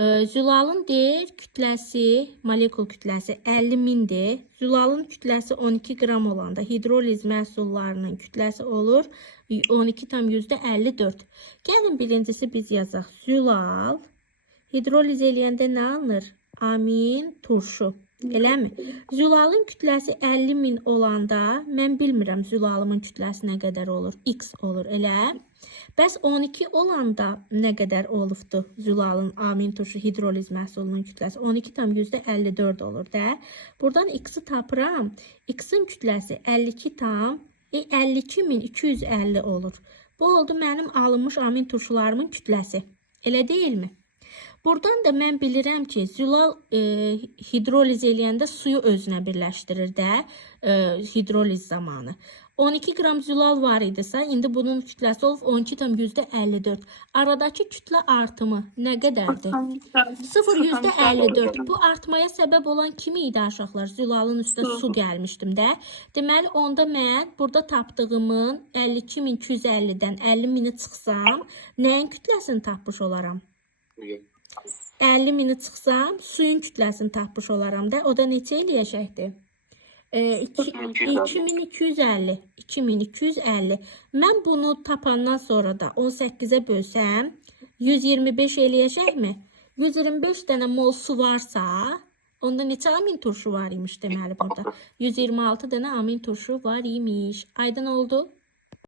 Zülalın deyir kütləsi, molekul kütləsi 50.000-dir. Zülalın kütləsi 12 qram olanda hidroliz məhsullarının kütləsi olur 12,54. Gəlin birincisi biz yazaq. Zülal hidroliz eləyəndə nə alınır? Amin turşu. Eləmi? Zülalın kütləsi 50.000 olanda mən bilmirəm zülalımın kütləsi nə qədər olur? X olur, elə? Bəs 12 olanda nə qədər olubdu zülalın amin turşu hidroliz məhsulunun kütləsi? 12,54 olur da. Buradan X-i tapıram. X-in kütləsi 52.250 olur. Bu oldu mənim alınmış amin turşularımın kütləsi. Elə deyilmi? Buradan da mən bilirəm ki, zülal hidroliz eləyəndə suyu özünə birləşdirir də hidroliz zamanı. 12 qram zülal var idisə, indi bunun kütləsi olub 12,54. Aradakı kütlə artımı nə qədərdir? 0,54. Bu artmaya səbəb olan kim idi aşağılar? Zülalın üstə su gəlmişdim də. Deməli, onda mən burada tapdığımın 52.250-dən 50.000-i çıxsam, nəyin kütləsini tapmış olaram? 50.000-i çıxsam, suyun kütləsini tapmış olaram da. O da neçə eləyəcəkdir? 2250. 2250. Mən bunu tapandan sonra da 18'e bölsəm 125 eləyəcəkmi? 125 dənə mol su varsa, onda neçə amin turşu var imiş deməli burada? 126 dənə amin turşu var imiş. Aydın oldu?